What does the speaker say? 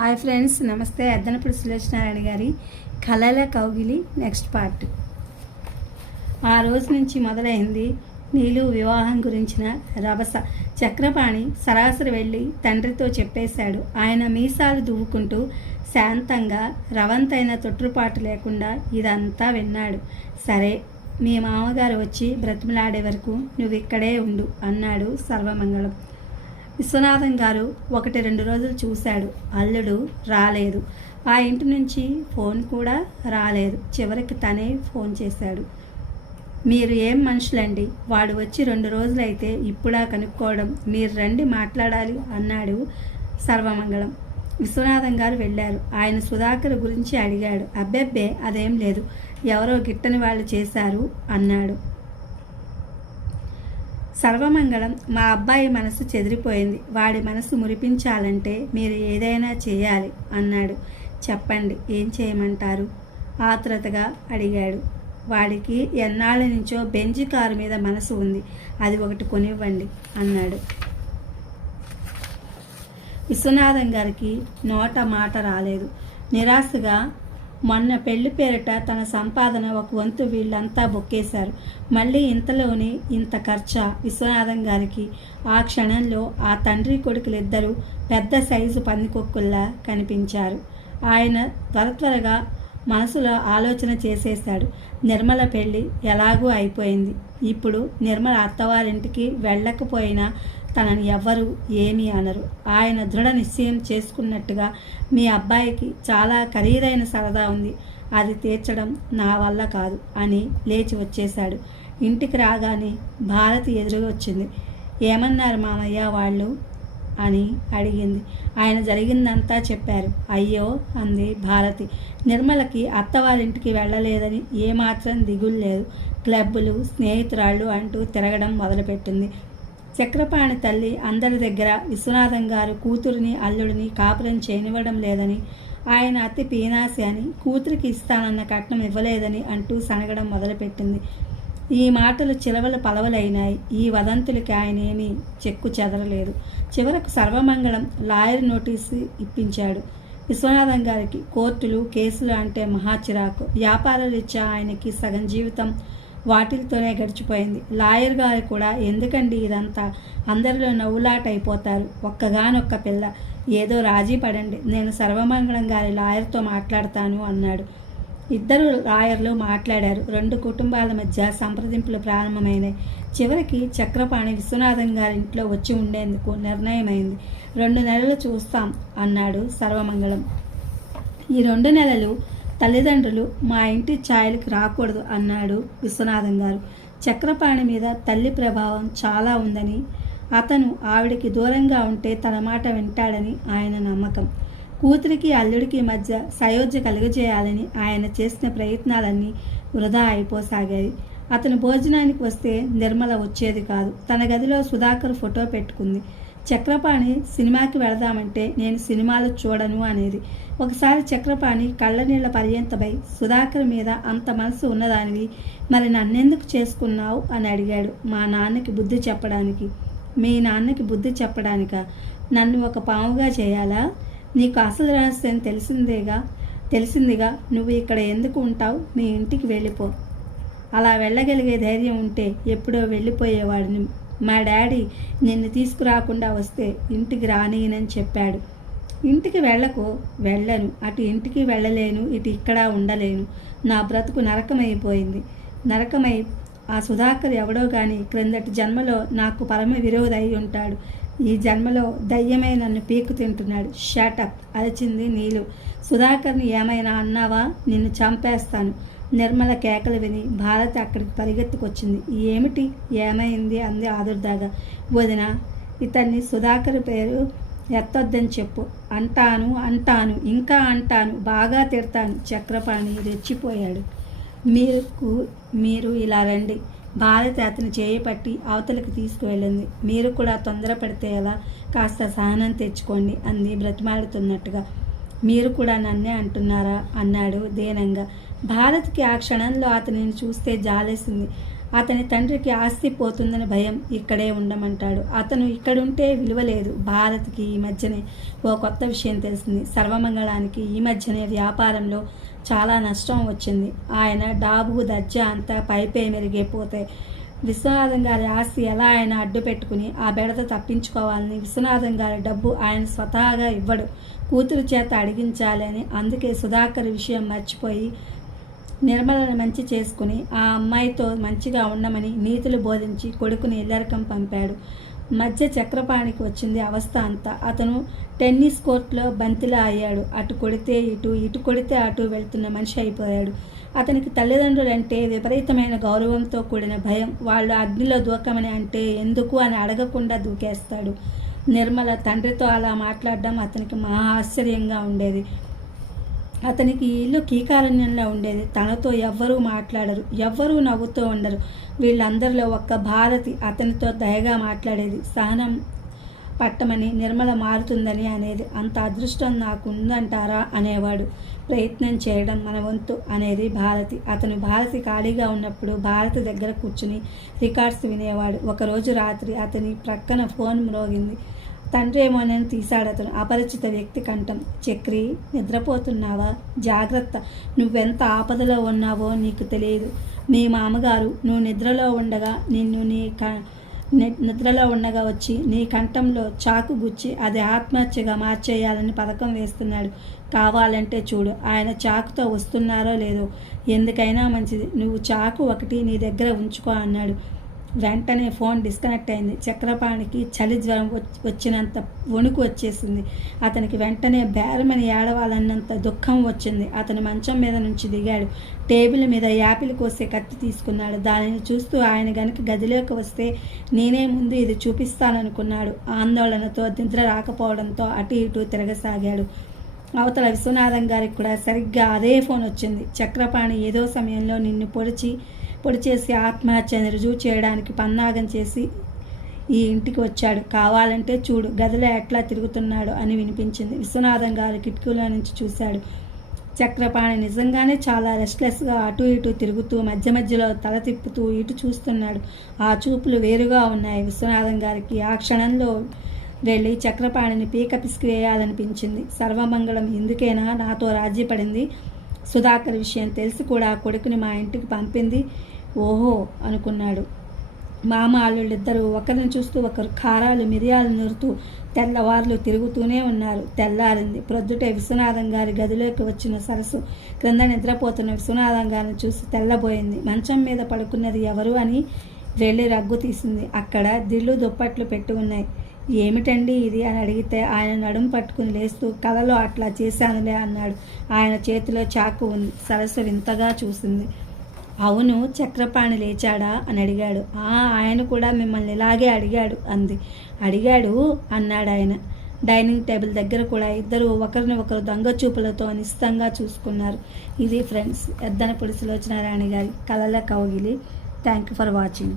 Hi friends నమస్తే. అద్దనపూడి సులోచనారాయణ గారి కళల కౌగిలి నెక్స్ట్ పార్ట్. ఆ రోజు నుంచి మొదలైంది నీలు వివాహం గురించిన రభస. చక్రపాణి సరాసరి వెళ్ళి తండ్రితో చెప్పేశాడు. ఆయన మీసాలు దువ్వుకుంటూ శాంతంగా రవంతైన తొట్టుపాటు లేకుండా ఇదంతా విన్నాడు. సరే మీ మామగారు వచ్చి బ్రతిమలాడే వరకు నువ్వు ఇక్కడే ఉండు అన్నాడు సర్వమంగళం. విశ్వనాథం గారు ఒకటి రెండు రోజులు చూశాడు. అల్లుడు రాలేదు. ఆ ఇంటి నుంచి ఫోన్ కూడా రాలేదు. చివరికి తనే ఫోన్ చేశాడు. మీరు ఏం మనుషులండి? వాడు వచ్చి రెండు రోజులైతే ఇప్పుడా కనుక్కోవడం. మీరు రండి మాట్లాడాలి అన్నాడు సర్వమంగళం. విశ్వనాథం గారు వెళ్ళారు. ఆయన సుధాకర్ గురించి అడిగాడు. అబ్బెబ్బే అదేం లేదు. ఎవరో గిట్టని వాళ్ళు చేశారు అన్నాడు. సర్వమంగళం మా అబ్బాయి మనసు చెదిరిపోయింది. వాడి మనసు మురిపించాలంటే మీరు ఏదైనా చేయాలి అన్నాడు. చెప్పండి ఏం చేయమంటారు? ఆత్రతగా అడిగాడు. వాడికి ఎన్నాళ్ళ నుంచో బెంజి కారు మీద మనసు ఉంది. అది ఒకటి కొనివ్వండి అన్నాడు. విశ్వనాథం గారికి నోట మాట రాలేదు. నిరాశగా మొన్న పెళ్ళి పేరిట తన సంపాదన ఒక వంతు వీళ్ళంతా బొక్కేశారు. మళ్ళీ ఇంతలోని ఇంత ఖర్చ విశ్వనాథం గారికి. ఆ క్షణంలో ఆ తండ్రి కొడుకులిద్దరూ పెద్ద సైజు పందికొక్కుల్లా కనిపించారు. ఆయన త్వర త్వరగా మనసులో ఆలోచన చేసేశాడు. నిర్మల పెళ్ళి ఎలాగూ అయిపోయింది. ఇప్పుడు నిర్మల అత్తవారింటికి వెళ్ళకపోయినా తనని ఎవ్వరు ఏమీ అనరు. ఆయన దృఢ నిశ్చయం చేసుకున్నట్టుగా మీ అబ్బాయికి చాలా ఖరీదైన సరదా ఉంది. అది తీర్చడం నా వల్ల కాదు అని లేచి వచ్చేశాడు. ఇంటికి రాగానే భారతి ఎదురుగొచ్చింది ఏమన్నారు మామయ్య వాళ్ళు అని అడిగింది. ఆయన జరిగిందంతా చెప్పారు. అయ్యో అంది భారతి. నిర్మలకి అత్తవారింటికి వెళ్ళలేదని ఏమాత్రం దిగులు లేదు. క్లబ్బులు స్నేహితురాళ్ళు అంటూ తిరగడం మొదలుపెట్టింది. చక్రపాణి తల్లి అందరి దగ్గర విశ్వనాథం గారు కూతురిని అల్లుడిని కాపురం చేయనివ్వడం లేదని ఆయన అతి పీనాసి అని కూతురికి ఇస్తానన్న కట్నం ఇవ్వలేదని అంటూ సనగడం మొదలుపెట్టింది. ఈ మాటలు చిలవలు పలవలైనాయి. ఈ వదంతులకి ఆయన ఏమీ చెక్కు చెదరలేదు. చివరకు సర్వమంగళం లాయర్ నోటీసు ఇప్పించాడు. విశ్వనాథం గారికి కోర్టులు కేసులు అంటే మహా చిరాకు. వ్యాపారాలు ఇచ్చా ఆయనకి సగం జీవితం వాటిలతోనే గడిచిపోయింది. లాయర్ గారు కూడా ఎందుకండి ఇదంతా? అందరిలో నవ్వులాట అయిపోతారు ఒక్కగానొక్క పిల్ల. ఏదో రాజీ పడండి. నేను సర్వమంగళం గారి లాయర్తో మాట్లాడతాను అన్నాడు. ఇద్దరు లాయర్లు మాట్లాడారు. రెండు కుటుంబాల మధ్య సంప్రదింపులు ప్రారంభమైనాయి. చివరికి చక్రపాణి విశ్వనాథం గారి ఇంట్లో వచ్చి ఉండేందుకు నిర్ణయమైంది. రెండు నెలలు చూస్తాం అన్నాడు సర్వమంగళం. ఈ రెండు నెలలు తల్లిదండ్రులు మా ఇంటి ఛాయలకు రాకూడదు అన్నాడు విశ్వనాథం గారు. చక్రపాణి మీద తల్లి ప్రభావం చాలా ఉందని అతను ఆవిడికి దూరంగా ఉంటే తన మాట వింటాడని ఆయన నమ్మకం. కూతురికి అల్లుడికి మధ్య సయోధ్య కలుగజేయాలని ఆయన చేసిన ప్రయత్నాలన్నీ వృధా అయిపోసాగాయి. అతను భోజనానికి వస్తే నిర్మల వచ్చేది కాదు. తన గదిలో సుధాకర్ ఫోటో పెట్టుకుంది. చక్రపాణి సినిమాకి వెళదామంటే నేను సినిమాలు చూడను అనేది. ఒకసారి చక్రపాణి కళ్ళనీళ్ళ పర్యంతపై సుధాకర్ మీద అంత మనసు ఉన్నదానివి మరి నన్నెందుకు చేసుకున్నావు? అని అడిగాడు మా నాన్నకి బుద్ధి చెప్పడానికి. మీ నాన్నకి బుద్ధి చెప్పడానిక? నన్ను ఒక పాముగా చేయాలా? నీకు అసలు రహస్యం తెలిసిందేగా? తెలిసిందిగా నువ్వు ఇక్కడ ఎందుకు ఉంటావు? మీ ఇంటికి వెళ్ళిపో. అలా వెళ్ళగలిగే ధైర్యం ఉంటే ఎప్పుడో వెళ్ళిపోయేవాడిని. మా డాడీ నిన్ను తీసుకురాకుండా వస్తే ఇంటికి రానియనని చెప్పాడు. ఇంటికి వెళ్ళకు వెళ్ళను. అటు ఇంటికి వెళ్ళలేను ఇటు ఇక్కడ ఉండలేను. నా బ్రతుకు నరకమైపోయింది. నరకమై ఆ సుధాకర్ ఎవడో కానీ క్రిందటి జన్మలో నాకు పరమ విరోధి అయి ఉంటాడు. ఈ జన్మలో దయ్యమే నన్ను పీకు తింటున్నాడు. షాటప్ అరిచింది నీలు. సుధాకర్ని ఏమైనా అన్నావా? నిన్ను చంపేస్తాను. నిర్మల కేకలు విని భారత్ అక్కడికి పరిగెత్తుకొచ్చింది. ఏమిటి? ఏమైంది? అంది ఆదుర్దాగా. వదిన ఇతన్ని సుధాకర్ పేరు ఎత్తొద్దని చెప్పు. అంటాను అంటాను ఇంకా అంటాను బాగా తిడతాను. చక్రపాణి రెచ్చిపోయాడు. మీకు మీరు ఇలా రండి. భారతి అతను చేయపట్టి అవతలికి తీసుకువెళ్ళింది. మీరు కూడా తొందరపడితే ఎలా? కాస్త సహనం తెచ్చుకోండి అంది బ్రతిమాడుతున్నట్టుగా మీరు కూడా నన్నే అంటున్నారా? అన్నాడు దీనంగా. భారత్కి ఆ క్షణంలో అతనిని చూస్తే జాలేసింది. అతని తండ్రికి ఆస్తి పోతుందని భయం ఇక్కడే ఉండమంటాడు. అతను ఇక్కడుంటే విలువ లేదు భారత్కి ఈ మధ్యనే. ఓ కొత్త విషయం తెలిసింది. సర్వమంగళానికి ఈ మధ్యనే వ్యాపారంలో చాలా నష్టం వచ్చింది. ఆయన డాబు దర్జా అంతా పైపే మెరిగిపోతాయి విశ్వనాథం గారి ఆస్తి ఎలా ఆయన అడ్డు పెట్టుకుని ఆ బెడత తప్పించుకోవాలని విశ్వనాథం గారి డబ్బు ఆయన స్వతహాగా ఇవ్వడు. కూతురు చేత అడిగించాలని అందుకే సుధాకర్ విషయం మర్చిపోయి నిర్మలను మంచి చేసుకుని ఆ అమ్మాయితో మంచిగా ఉండమని నీతులు బోధించి కొడుకుని ఇల్లరకం పంపాడు. మధ్య చక్రపాణికి వచ్చింది అవస్థ అంతా. అతను టెన్నిస్ కోర్టులో బంతిలా అయ్యాడు. అటు కొడితే ఇటు ఇటు కొడితే అటు వెళ్తున్న మనిషి అయిపోయాడు. అతనికి తల్లిదండ్రులంటే విపరీతమైన గౌరవంతో కూడిన భయం. వాళ్ళు అగ్నిలో దూకమని అంటే ఎందుకు అని అడగకుండా దూకేస్తాడు. నిర్మల తండ్రితో అలా మాట్లాడడం అతనికి మహా ఆశ్చర్యంగా ఉండేది. అతనికి ఇల్లు కీకారణ్యంలో ఉండేది. తనతో ఎవ్వరూ మాట్లాడరు ఎవ్వరూ నవ్వుతూ ఉండరు. వీళ్ళందరిలో ఒక్క భారతి అతనితో దయగా మాట్లాడేది. సహనం పట్టమని నిర్మల మారుతుందని అనేది అంత అదృష్టం నాకు ఉందంటారా అనేవాడు. ప్రయత్నం చేయడం మన వంతు అనేది భారతి. అతను భారతి ఖాళీగా ఉన్నప్పుడు భారతి దగ్గర కూర్చుని రికార్డ్స్ వినేవాడు. ఒకరోజు రాత్రి అతని ప్రక్కన ఫోన్ మ్రోగింది. తండ్రి నేను తీశాడు అతను. అపరిచిత వ్యక్తి కంఠం. చక్రి నిద్రపోతున్నావా? జాగ్రత్త. నువ్వెంత ఆపదలో ఉన్నావో నీకు తెలియదు. మీ మామగారు నువ్వు నిద్రలో ఉండగా నిన్ను నీ క నిద్రలో ఉండగా వచ్చి నీ కంఠంలో చాకు గుచ్చి అది ఆత్మహత్యగా మార్చేయాలని పథకం వేస్తున్నాడు. కావాలంటే చూడు ఆయన చాకుతో వస్తున్నారో లేదో. ఎందుకైనా మంచిది. నువ్వు చాకు ఒకటి నీ దగ్గర ఉంచుకో అన్నాడు. వెంటనే ఫోన్ డిస్కనెక్ట్ అయింది. చక్రపాణికి చలి జ్వరం వచ్చి- వచ్చినంత వణుకు వచ్చేసింది. అతనికి వెంటనే బేరమని ఏడవాలన్నంత దుఃఖం వచ్చింది. అతను మంచం మీద నుంచి దిగాడు. టేబుల్ మీద యాపిల్ కోసే కత్తి తీసుకున్నాడు. దానిని చూస్తూ ఆయన గనుక గదిలోకి వస్తే నేనే ముందు ఇది చూపిస్తాననుకున్నాడు. ఆందోళనతో నిద్ర రాకపోవడంతో అటు ఇటు తిరగసాగాడు. అవతల విశ్వనాథం గారికి కూడా సరిగ్గా అదే ఫోన్ వచ్చింది. చక్రపాణి ఏదో సమయంలో నిన్ను పొడిచి పొడి చేసి ఆత్మహత్యని రుజువు చేయడానికి పన్నాగం చేసి ఈ ఇంటికి వచ్చాడు. కావాలంటే చూడు గదిలో ఎట్లా తిరుగుతున్నాడు అని వినిపించింది. విశ్వనాథం గారు కిటికీలో నుంచి చూశాడు. చక్రపాణి నిజంగానే చాలా రెస్ట్లెస్గా అటు ఇటు తిరుగుతూ మధ్య మధ్యలో తల తిప్పుతూ ఇటు చూస్తున్నాడు. ఆ చూపులు వేరుగా ఉన్నాయి. విశ్వనాథం గారికి ఆ క్షణంలో వెళ్ళి చక్రపాణిని పీక పిసికివేయాలనిపించింది సర్వమంగళం ఎందుకైనా నాతో రాజీ పడింది సుధాకర్ విషయం తెలిసి కూడా కొడుకుని మా ఇంటికి పంపింది. ఓహో అనుకున్నాడు. మామ అల్లుళ్ళిద్దరూ ఒకరిని చూస్తూ ఒకరు కారాలు మిరియాలు నూరుతూ తెల్లవార్లు తిరుగుతూనే ఉన్నారు. తెల్లారింది. ప్రొద్దుటే విశ్వనాథం గారి గదిలోకి వచ్చిన సరస్సు క్రింద నిద్రపోతున్న విశ్వనాథం గారిని చూసి తెల్లబోయింది. మంచం మీద పడుకున్నది ఎవరు అని వెళ్ళి రగ్గు తీసింది. అక్కడ దిళ్ళు దుప్పట్లు పెట్టి ఉన్నాయి. ఏమిటండి ఇది అని అడిగితే ఆయన నడుం పట్టుకుని లేస్తూ కలలో అట్లా చేశానులే అన్నాడు. ఆయన చేతిలో చాకు ఉంది. సరస్సు వింతగా చూసింది. అవును చక్రపాణి లేచాడా అని అడిగాడు. "ఆ, ఆయన కూడా మిమ్మల్ని ఇలాగే అడిగాడు అంది. అడిగాడు అన్నాడు ఆయన. డైనింగ్ టేబుల్ దగ్గర కూడా ఇద్దరు ఒకరిని ఒకరు దొంగ చూపులతో నిశ్చితంగా చూసుకున్నారు. ఇది ఫ్రెండ్స్ ఎద్దన పులుసులోచన రాణి గారి కలల కౌగిలి. Thank you for watching.